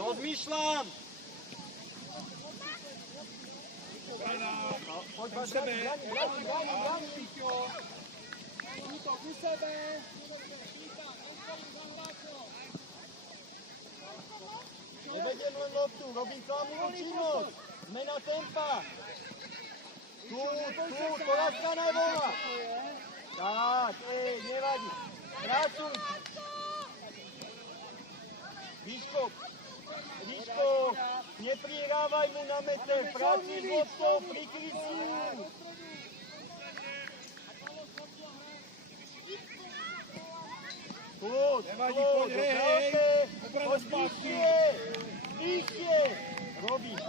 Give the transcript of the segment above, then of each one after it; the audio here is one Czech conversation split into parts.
Rozmýšľam. Poď, bráni. Útok u sebe. Nevediem len loptu, robím klamnú činnosť. Zmena tempa. Tu, tvoja strana je voľná. Tak, nevadí. Pracuj. Výško, neprirávaj mu na meter, pracuj s loptou, prikryj si ju. Poď, vyššie. Robíš.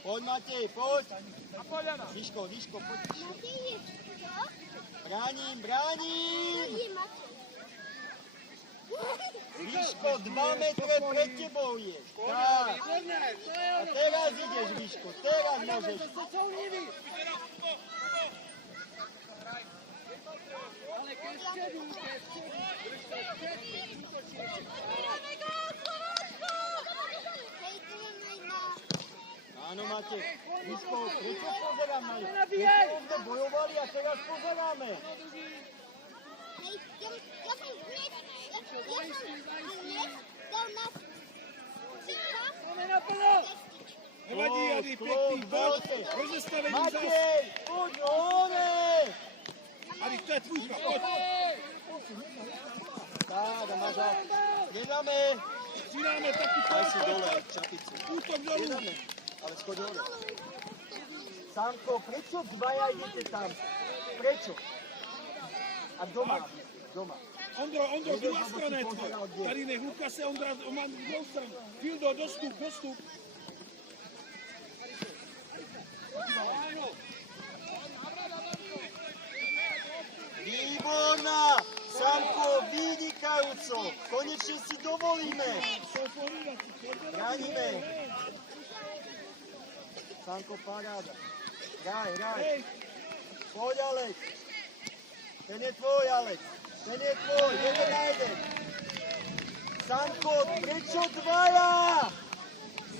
Poď, Matej, poď. Výško, poď. Bránim. Výško, 2 metre pred tebou je. Tak. A teraz ideš, Výško, teraz môžeš. Ale ke středu. Áno, Matej. Výško, prečo pozerám na ňu? Prečo sme bojovali a teraz pozeráme? Nevadí, Adi, pěkný, pojď, rozestavení zas. Matej, pojď hore! Adi, to je tvůj chlap, pojď. Tak, a máš Nedáme. Přidáme taky, pojď. Útok dolů. Ale schoď hore. Samko, prečo dvaja idete tam? Prečo? A doma. Ondro, druhá strana je tvoj. Tady nech Lukase, Ondra, on má druhou stranu. Fildo, dostup. Výborná! Samko, vynikajúco! Konečne si dovolíme! Bránime! Samko, paráda. Hraj. Poď, Alek. Ten je tvoj, Alek. Jeden na jeden. Samko, prečo dvaja?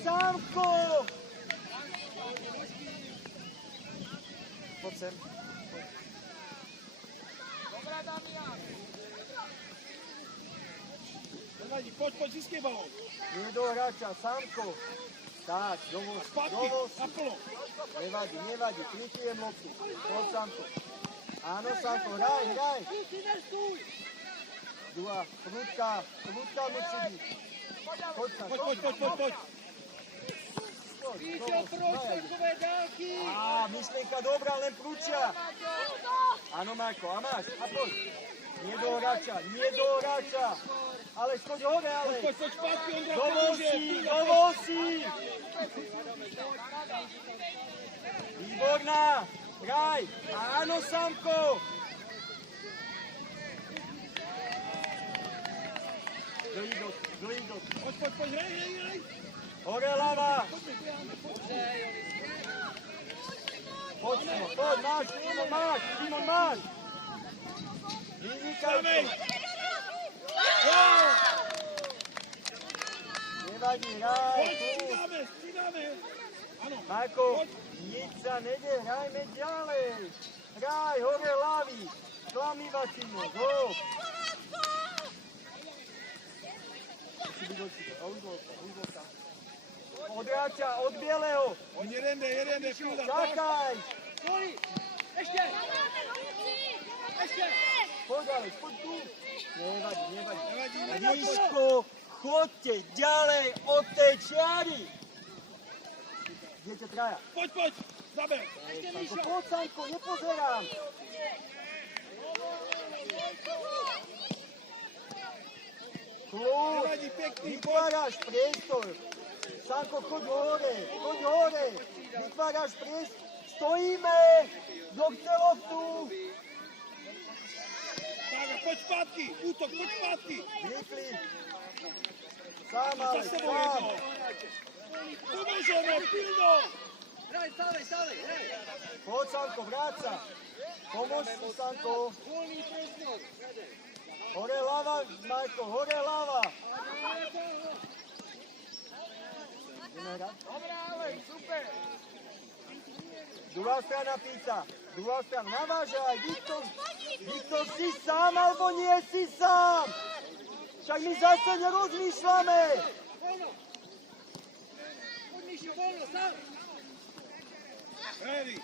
Samko! Poď sem. Dobrá, Damian. Nevadí, pojď, získej balón. Nie do hráča, Samko. Tak, dovol si. Naplno. Nevadí, krytujem loptu. Poď, Samko. Áno, Samko, hraj. Druhá, prúdka musí byť. Poď. Myšlienka dobrá, len prúčia. Áno, Marko, a máš, a poď. Nie do hráča. Ale skoď hore, ale. Poď špátky, Ondra, Dovol si. Výborná. Hraj. Áno, Samko. Dojím. Poď, hraj. Hore ľava. Poď, Simon, máš. Vynikajúco. Nevadí, hraj. Přidáme. Ano. Marko, nič sa nede, hrajme ďalej. Hraj, hore ľavý. Klamýva činnosť, hop. Od hráča, od bieleho. On jeden jde, chvíľa. Čakaj. Ešte. Poď, Aleš, poď tu. Nevadí. Výško, chodte ďalej od tej čiary. Idete traja. Poď, zaber. Poď, Sanko, nepozerám. Kľud, vytváraš priestor. Sanko, choď hore. Vytváraš priestor. Stojíme. Kto chce loptu? Poď zpátky, útok, poď zpátky. Rýchli. Sám, Za Alex, sebou sám. jedno. Pomôžeme, Pildo. Poď, Sanko, vráť sa. Pomôž si, Sanko. Hore hlava, Marko, hore hlava. Ideme hrať? Druhá strana píca. Druhá strana. Navážaj, Viktor. Viktor, si sám, alebo nie si sám? Však my zase nerozmýšľame. Ready.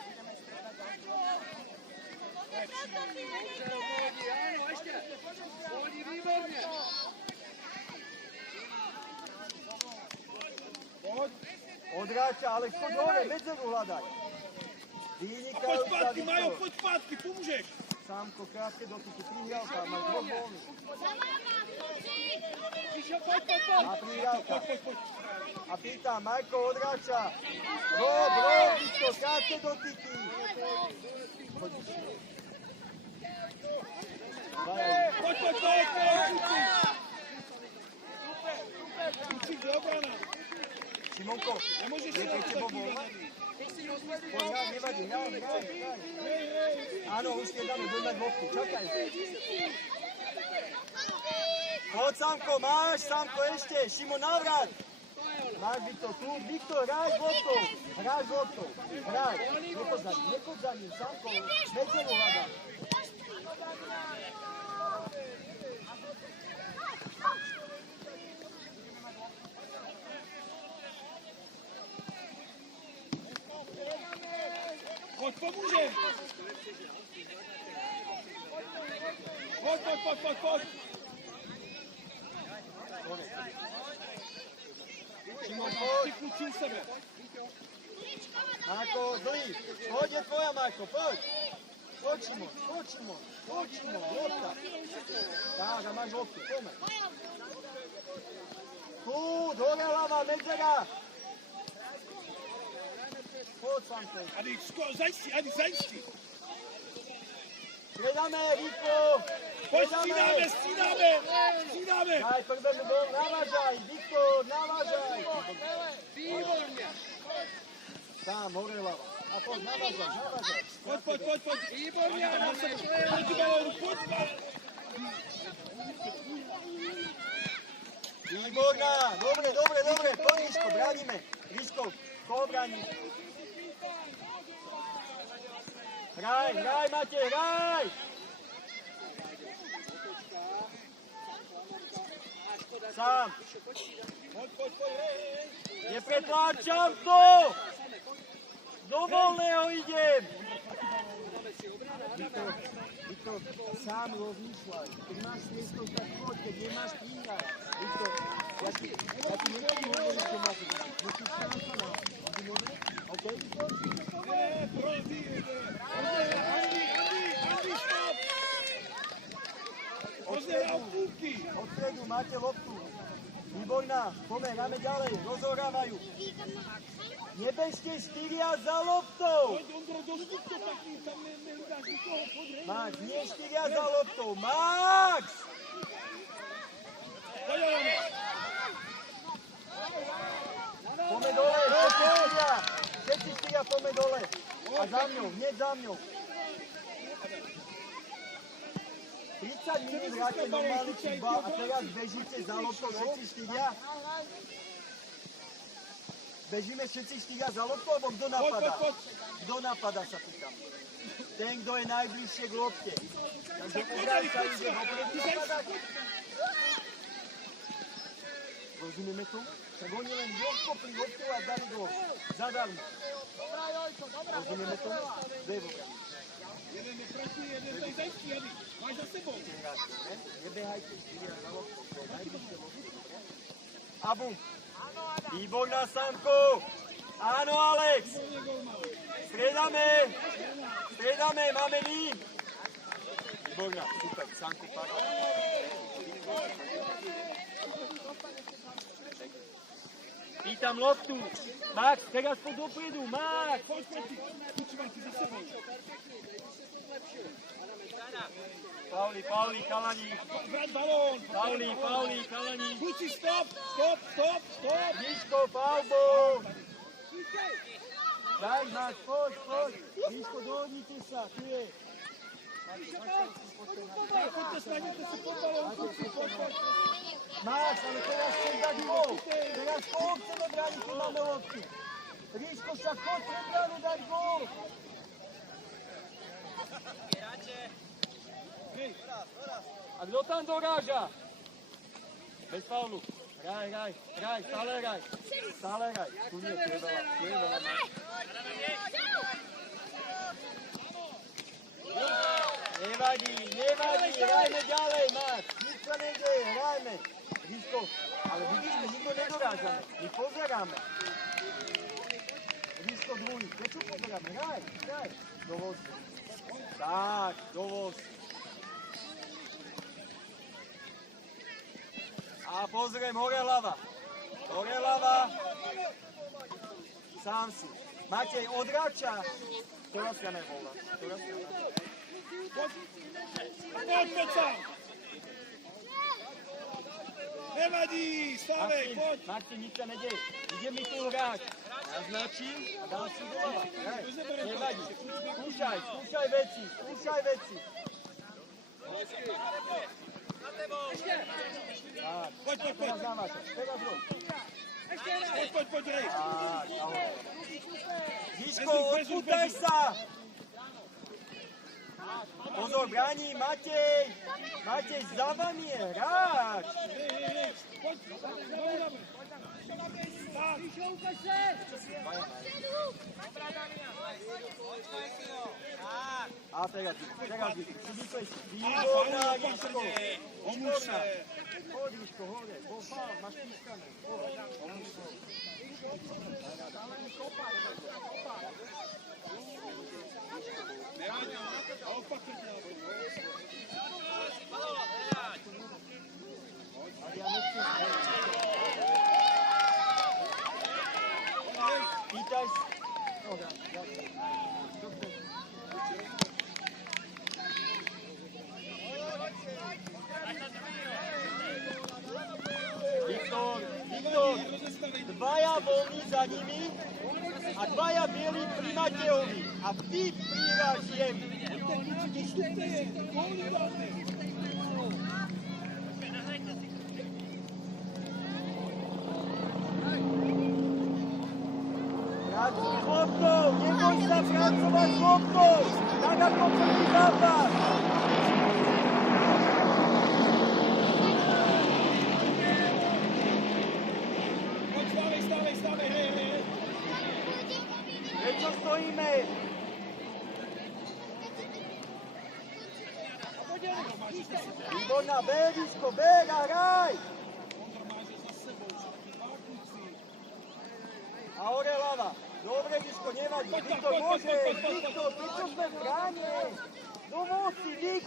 Poď. Odráča, Alex, poď hore, medzeru hľadaj. Poď Vynikajúca, spátky, Majo, Viktor. poď spátky, pomôžeš. Sámko, krátke dotyky, prihrávka, máš dvoch voľných. Má prihrávka. Poď. A pýtam, Marko, odráča. Rob, Viktor, krátke dotyky. Chodíš. Poď. Učiť do obrana. Šimonko, Nemôžeš je si pre na to tebo taký bol? radý. Poď, hraj, nevadí, hraj. Áno, už nedáme, budeme mať loptu, čakaj. Poď, Samko, máš, Samko, ešte, Šimon, navrat. Máš Viktor, tu, Viktor, hráš loptou, hraj. Nepoď za ním, Samko, medzeru hľadaj. Poď, pomôžem. Poď. Šimon, poď. Ty kľúči u sebe. Marko, zlý, poď, je tvoja, Marko, poď. Poď, Šimon, lopta. Tak, a máš loptu, poďme. Tu, dole hlava, medzera. Poď, Sanko. Adi, zajsti. Stredáme, Vítko. Poď, střídáme. Daj prvému gól, navážaj, Viktor, navážaj. Výborně. Sám, hore hlava. A poď, navážaj. Poď. Výborně, Poď balónu. Výborná, dobre, poď, Ríško, bránime. Ríško, koho bráni? Hraj, Matej, hraj! Sám. Nepretláčam to! Do voľného idem! Viktor, sám rozmýšľaj. Keď máš miesto, tak poď, keď nemáš príjať. Viktor, ja ti nechci hovoriť, čo máš. Musíš sám sa nám. Ty môže? OK, Viktor? Andy, stop! Od stredu máte loptu. Výborná, poďme, hráme ďalej, rozohrávajú. Nebežte štyria za loptou. Max, nie štyria za loptou, Max! Poďme dole, všetci štyria poďme dole. A za mňou, hneď za mňou. 30 minút hráte normálny futbal a teraz bežíte za loptou všetci štyria? Bežíme všetci štyria za loptou, alebo kto napadá? Kto napadá, sa pýtam. Ten, kto je najbližšie k lopte. Takže obranca ide dopredu napadať. Rozumieme tomu? Tak oni len dokopli loptu a dali gól. Zadarmo. Rozumieme tomu? Kto je v obrane? Jeden je proti, jeden je zajistí, Adi. Máš za sebou. Nebehajte štyria za loptou, to je najbližšie lopte. Abu. Výborná, Samko. Áno, Alex. Striedame, máme my. Výborná, super, Samko, paráda. Pýtam loptu. Max, teraz poď dopredu, Max. Poď, Kučmanci za sebou. Pauli, chalani. Vrať balón. Pauli, chalani. Kluci, stop. Miško, Paul. Daj, Max, poď. Miško, dohodnite sa, tu je. Poďte, stanete si pod balón, kluci, poď. Max, ale teraz chcem dať gól. Teraz koho chceme brániť, keď máme loptu? Ríško, však chod pred bránu dať gól. A kto tam doráža? Bez faulu. Hraj, stále hraj. Tu nie, tu je veľa. Nevadí, hrajme ďalej, Max. Nič sa nedeje, hrajme. Ríško, ale vidíš, my nikto nedorážame. My pozeráme. Ríško druhý, prečo pozeráme? Hraj. Dovoz. Tak, dovoz. A pozriem, hore hlava. Sám si. Matej, odráča. Torazka nevolá. Poď, Peca. Nevadí, stávej, poď. Martin, nič sa nedeje. Ide mi tu hrať. Naznačím a dám si doľava. Nevadí. Skúšaj veci. Poď. Teraz zamáčaš. Teraz rob. Poď, hej. Žižko, odpútaj sa. Pozor, bráni, Matej, za vami je hráč. Poď, zaujíme. Tak. A teraz, výborná, Ríško. Výborná. Poď, Ríško, hore, máš pískané. Pýtaj si. Viktor, dvaja voľní za nimi a dvaja bielí pri Matejovi a ty prihráš jemu. Práci s loptou, neboj sa pracovať s loptou, tak ako celý zápas. Stávej, hej. Prečo stojíme? Výborná, Ríško, beh a hraj! A hore hlava. Dobre, Ríško, nevadí. Viktor, môžeš. Viktor, prečo sme v bráne? Dovol si, Vik.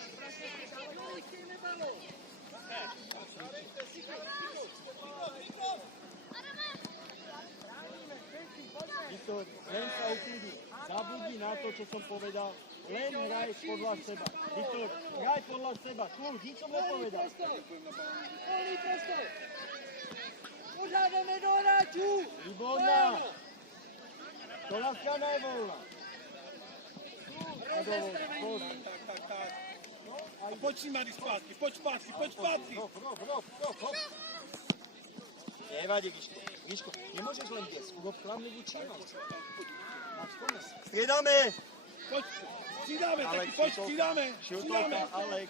Viktor, len sa uklidni. Zabudni na to, čo som povedal. Len hraj podľa seba. Viktor, hraj podľa seba. Kľúč, nič som nepovedal. Požádame do hráčů! Výborná. To láska nevolá. A dovol, poď. A poď si, Mari, zpátky, poď zpátky. Rob. Nevadí, Giško, nemôžeš len viesť. Urob klamlivú činnosť. Máš konec. Striedame. Poď, střídáme. Šutovka, Alex.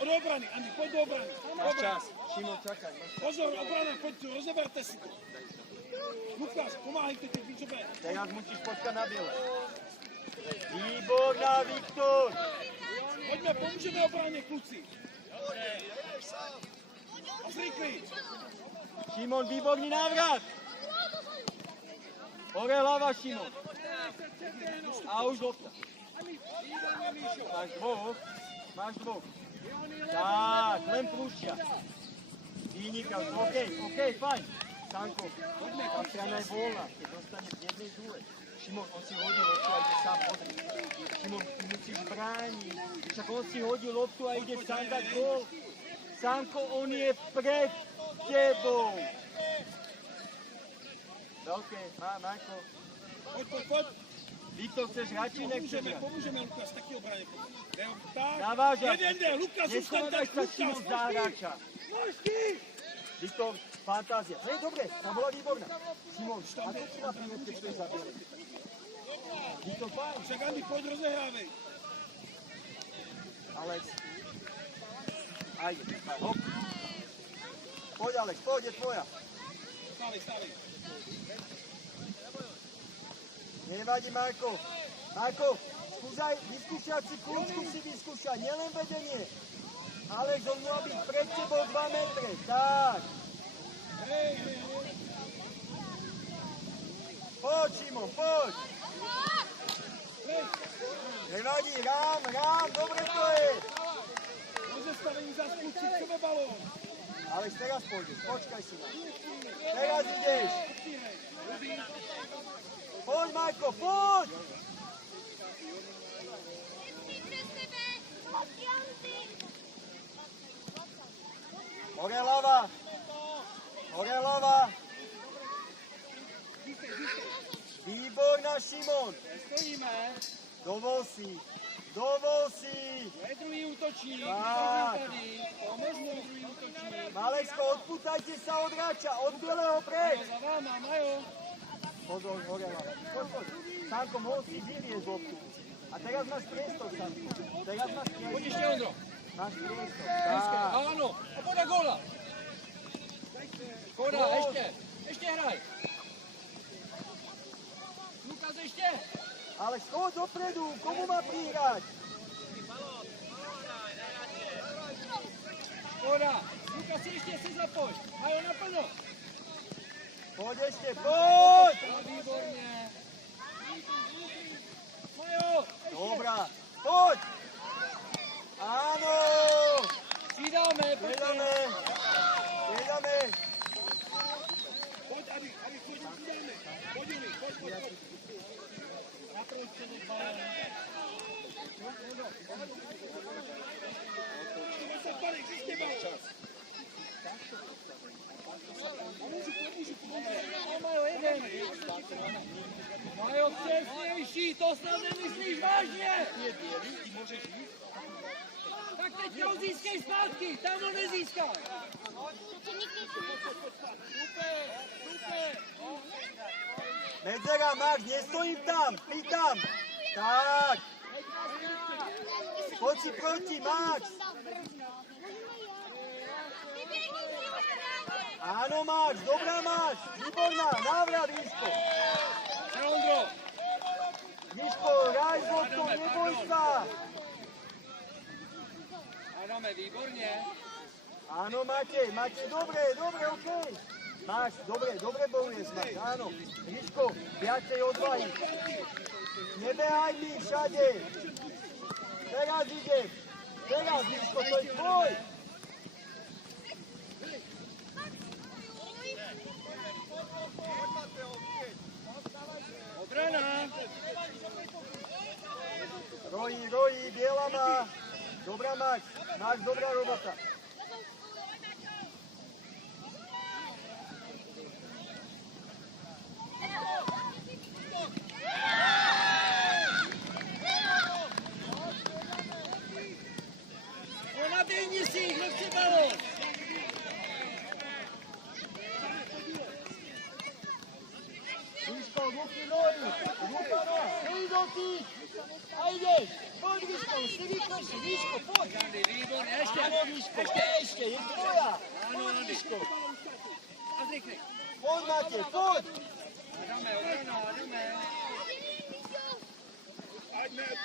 Od obrany, Andi, poď do obrany. Máš čas. Šimon, čakaj. Pozor, obrana, poďte, rozeberte si to. Lukáš, pomáhajte ti, klíčové. Teraz musíš počkať na biele. Výborná, Viktor. Poďme, pomôžeme obrane, kluci. A zrýkli. Šimon, výborný návrat. Hore hlava, Šimon. A už lopta. Máš dvoch. Tak, len prúšťa. Vynikal, OK, fajn. Sanko, tá strana je voľná, keď dostane v jednej druhej. Šimon, on si hodí loptu a ide sám pozrieť. Šimon, ty musíš brániť. Však on si hodí loptu a ide sám dať gól. Sanko, on je pred tebou. Veľké, Marko. Poď. Viktor, chceš radšej nechceš hrať? Pomôžeme Lukas, taký obrane. Tak, Naváža. jeden, Lukas, ustaň tak, Neskladaj sa, Šimon, za hráča. Viktor, fantázia. Hej, dobre, tá bola výborná. Šimon, a to si na príjemne, keď to zabili. Viktor, fajn. Však Andy, poď rozehrávej. Alex. Ajde, hop. Poď, Alex, poď, je tvoja. Stávej. Nevadí, Marko. Marko, vyskúšať si kľúčku si vyskúšať, nielen vedenie. Alex, on mal byť pred tebou 2 metre. Tak. Hej. Poď, Šimon, poď. Nevadí, rám, dobre to je. Rozestavení za skúci, chceme balón. Alex, teraz pôjdeš, počkaj si ma. Teraz ideš. Poď, Marko, poď. Hore hlava. Výborná, Šimon. Stojíme. Dovol si. Je druhý útočník. Tak. Pomož mu druhý útočník. Malečko, odpútajte sa od hráča, od bieleho preč. Za váma, Majo. Pozor, hore hlava. Poď. Sanko, mohol si vyviesť loptu. A teraz máš priestor, Sanko. Poď ešte, Ondro. Máš priestor. Tak. Áno, a poď na góla. Škoda, ešte hraj. Lukas, ešte. Ale schod dopredu, komu má prihrať? Škoda, Lukas, ešte si zapoď. Majo, naplno. Poď ešte, poď! Výborne. Majo, ešte. Dobrá, poď! Áno! Přidáme, Pridáme! Poď, Adi, poď, přidáme. Poď. Naproč se nebáme. Pali, příště bál. Majo, jeden. Majo, přesnější, to snad nemyslíš vážně. Tak teď ho získej zpátky, tam ho nezískal. Super. Medzera, Max, nestojím tam, pýtam. Tak. Poď si proti, Max. Áno, Max, dobrá, Max. Výborná, návrat, Miško. Ondro. Miško, hraj z loptou, neboj sa. Hráme výborně. Áno, Matej, dobre, okej. Max, dobre bojuješ, Max, áno. Miško, viacej odvahy. Nebehaj mi všade. Teraz idem. Teraz, Miško, to je tvoj. Obrana. Rojí, biela má. Dobrá, Max, dobrá robota. Naběhni si, kdo chce balón. Miško, ruky nohy, ruka noha, hej do tých. A ideš, poď, Miško, si vyklešť, Miško, poď. Výborně, ještě. Áno, Miško, ešte, je tvoja. Poď, Miško. Poď, Matej, poď. Jdeme.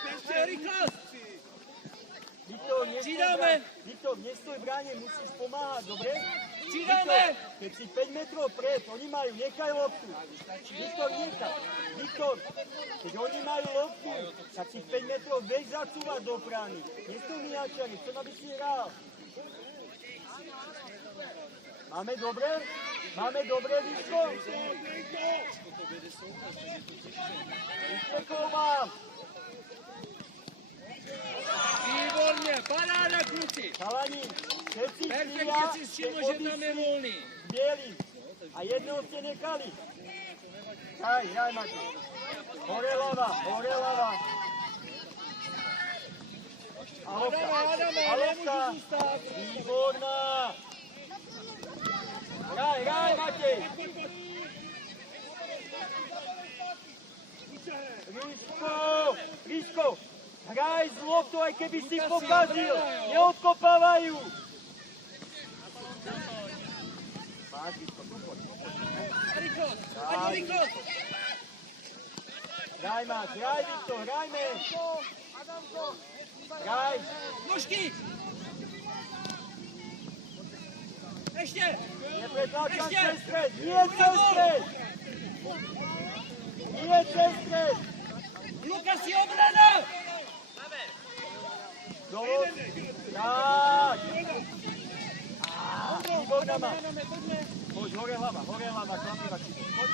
Pojďme, rychlost. Viktor, nestoj v bráne, musíš pomáhať, dobre? Přidáme. Keď si 5 metrov pred, oni majú, nechaj loptu. Viktor, nechaj. Viktor, keď oni majú loptu, tak si 5 metrov bež zacúvať do brány. Nestoj miačari, chcem, aby si hral. Máme dobre? Máme dobré výško? Výštekov mám. Výborně, paráda kluci. Chalani, všetci Perfektně si všiml, že tam je volný. Bělý. A jednoho ste nechali. Hraj, Mati. Hore lava. Alovka. Výborná. Hraj, Matej. Ríško. Hraj z loptou, aj keby si pokazil. Neodkopávajú. Máš, Ríško, tu poď. Hraj, Máš, Viktor, hrajme. Hraj. Nožky. Ještě. Nepretláčam cez stred. Nie cez stred. Luka si obrana. Dovol. Tak. Výborná má. Poď, hore hlava, klapivači. Poď.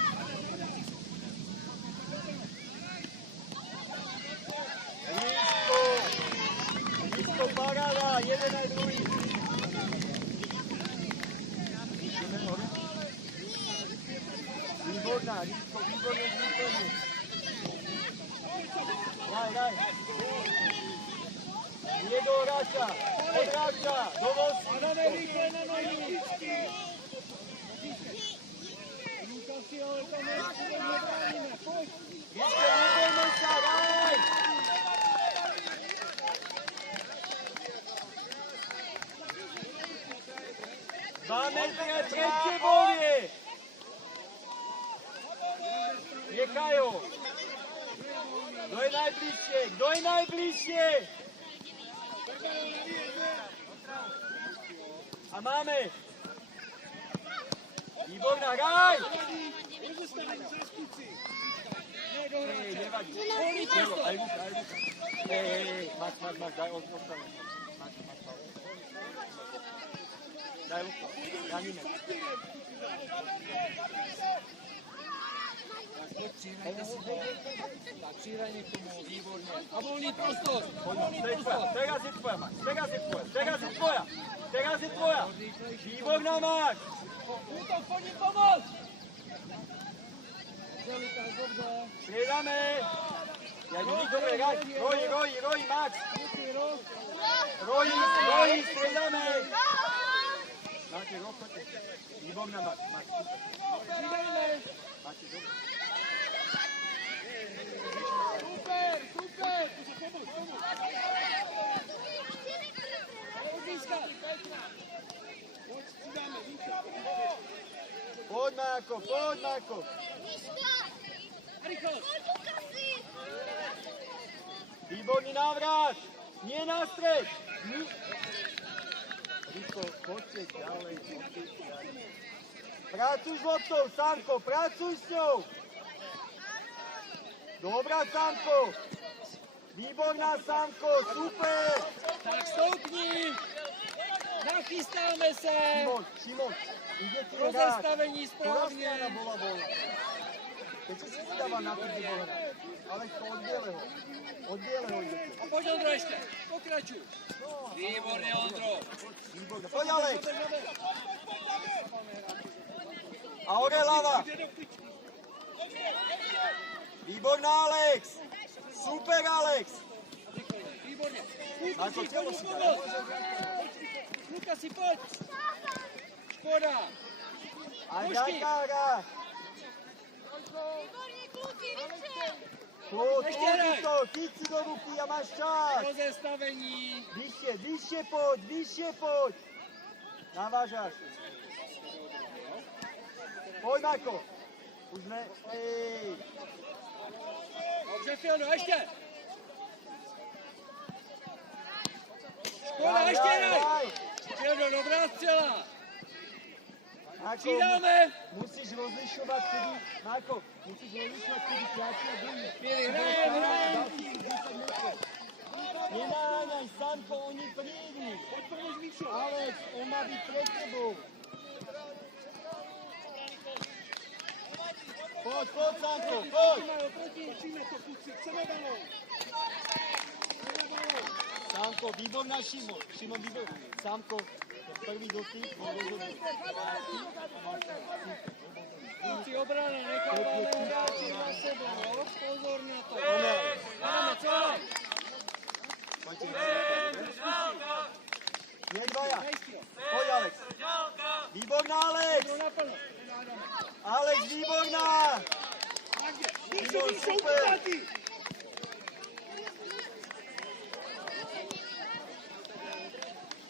Ríško, paráda, jeden aj druhý. Výborná, Ríško, výborné zmyslenie. Hraj. Nie do hráča, od hráča, dovol si. Ríško, nebojme sa, hraj. Máme pred tebou je. Nechaj ho. Kto je najbližšie? A máme. Výborná, hraj. Nevadí. Max, daj odstavu. Daj odstavu. Raníme. Tak přírajně k tomu, výborně. A volný prostor. Teraz je tvoja. Výborná, Max. Útok, pojď pomoct. Striedame. Dobre, Roji, Max. Roji, striedame. Výborná, Max. Super. Poď, Marko. Výborný návrat. Nie na stred. Rýchlo, poďte ďalej. Pracuj s loptou, Sanko, pracuj s ňou. Dobrá, Sanko. Výborná, Sanko, super. Tak stoupni. Nachystáme se. Šimon, idete hrať. Rozestavení správně. Ktorá strana bola voľná? Teď si dáva na tým bol hrať. Ale to od bieleho idete. A pojď, Ondro, ještě. Pokračuj. Výborně, Ondro. Výborné. Poď, Alex. A hore hlava. Výborná, Alex. Super, Alex. Výborně. Marko, tělo si dá. Luka, si pojď. Škoda. A daj kára. Chyť si do ruky a máš čas. Rozestavení. Vyššie poď. Navážaš. Poď, Marko. Už ne, Dobře, Fildo, ještě. Škoda, ještě hraj. Fildo, dobrá střela. Přidáme. Musíš rozlišovat, kedy kráčí a druhý. Pili, hrajem. Nenáňaj, Sanko, oni prídu. Alex, on má byť pred tebou. Poď, Sanko, poď! Protičíme to, kluci, chceme balón. Samko, výborná Šimon. Šimon, výborná. Samko, prvý dotyk, rozhodný. Kluci, obrana, nechávame hráči na sebe, no? Pozor na to. Adame, co hraj? Nie dvaja. Poď, Alex. Výborná, Alex. Naplno. Alex, výborná. Šimon, super.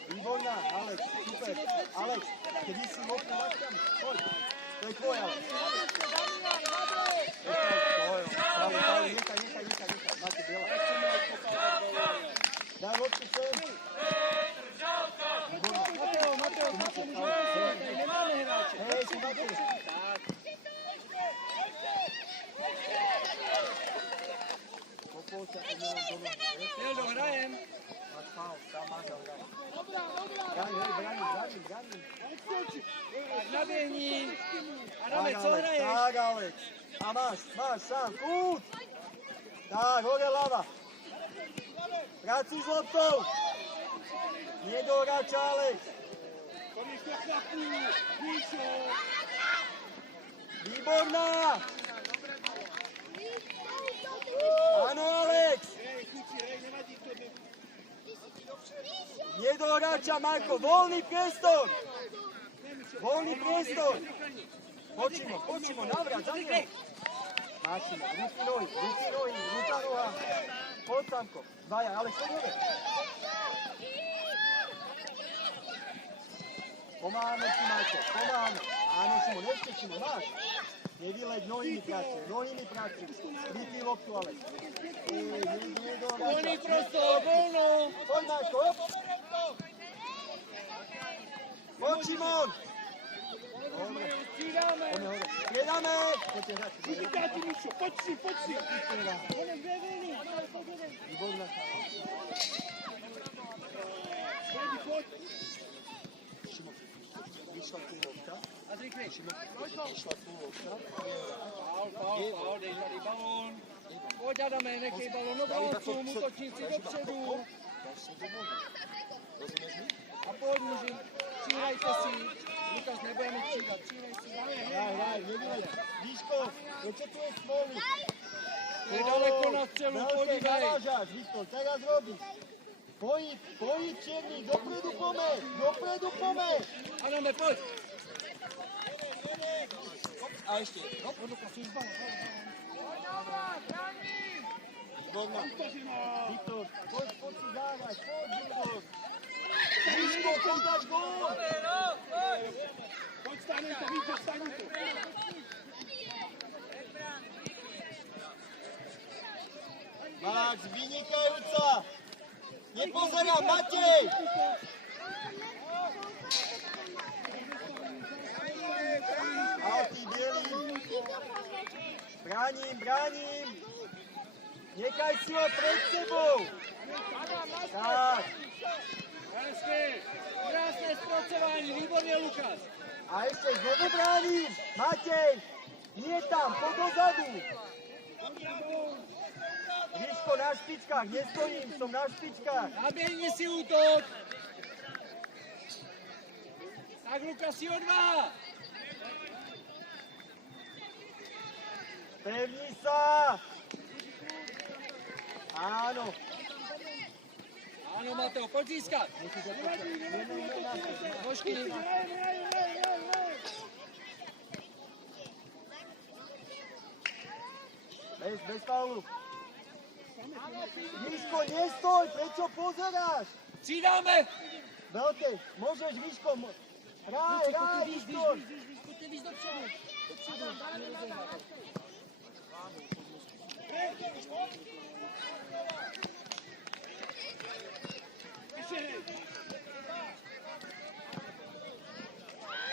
Výborná, Alex, super. Alex, kedy si loptu mačkami? Poď. To je tvoj, Alex. Nechaj. Máte biela. Daj loptu sem. Mateo, nemáme hráče. Hej, si Mateo. Popolca, to nemám doma. Jeldo, hrajem. Máš faul, tam máš a hraj. Braním. Naběhni. Adame, co hraješ? Tak, Alex. A máš, sám, kút. Tak, hore ľava. Pracuj s loptou. Nie do hráča, Alex. Výborná. Áno, Alex. Nie do hráča, Marko. Voľný priestor. Počimo, navrat, za ňou. Mášimo, ruky nohy, ruka noha. Poď, Samko. Dvaja, Alex, poď hore. Pomáhame ti, Marko, pomáhame. Áno, Šimon, ešte, Šimon, máš. Nevyleď, nohými pracuj. Vytý loptu, Alex. Nie do hráča. Volný prostor, voľno. Poď, Marko, hop. Poď, Šimon. Střídáme. Jedeme. Poďte hrať. Vytáti, Mišo, poď si. Výborná káva. Poď. Šimon, vyšla tu lopta. A zrychlej. Vyšla tu lopta. Faul, dej tady balón. Pojď, Adame, nechej balón obráncům, útočníci dopředu. Rozumieš mi? A pojď, muži, přihrajte si. Lukáš, nebudeme střídat, přihrej si. Hraj, nevyleď. Výško, čo tu je smolný? To je daleko na střelu, podívej. Navážaš, Viktor, teraz robíš. Pohyb čierny, dopredu pomeň. Adame, pojď. A ešte, hop, Lukáš, už balón. Výborná. Viktor, poď si zahrať, Viktor. Výško, poď dáš gól. Poď, stánem to, Víťo, stánem to. Max, vynikajúca. Nepozerám, Matej. Alty, bielý. Bránim. Nechaj si ho pred sebou. Tak. Krásné spracování, výborně, Lukáš. A ešte znovu bránim. Matej, nie tam, poď dozadu. Výško na špičkách, nestojím, som na špičkách. Naběhni si útok. Tak, Lukáš, si odváha. Pevni sa. Áno. Ano, Mateo, pojď získat. Nožky. Bez faulu. Výško, nestoj, prečo pozeráš? Střídáme. Veľkej, môžeš, Výško. Hraj, Výško. Pojďte víc dopředu.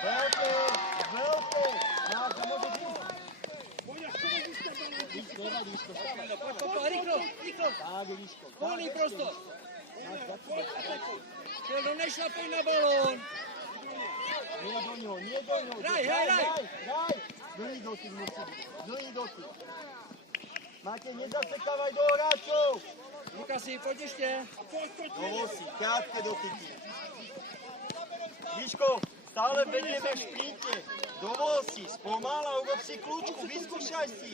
Veľkej. Máš, môžeš ísť. Výško, Rychlo. Tak, Výško. Volný prostor. Máš, za teba. Čelno, nešlapej na balón. Nie do ňoho. Hraj. Hraj. Dlhý dotyk musí byť. Dlhý dotyk. Matej, nezasekávaj do hráčov. Lukasi, poď ešte. Do vosí, krátke dotyky. Miško, stále vedieme v šprinte. Do vosí, spomala, urob si kľúčku, vyskúšaj si.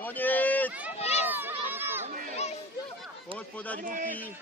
Koniec. Poď podať ruky.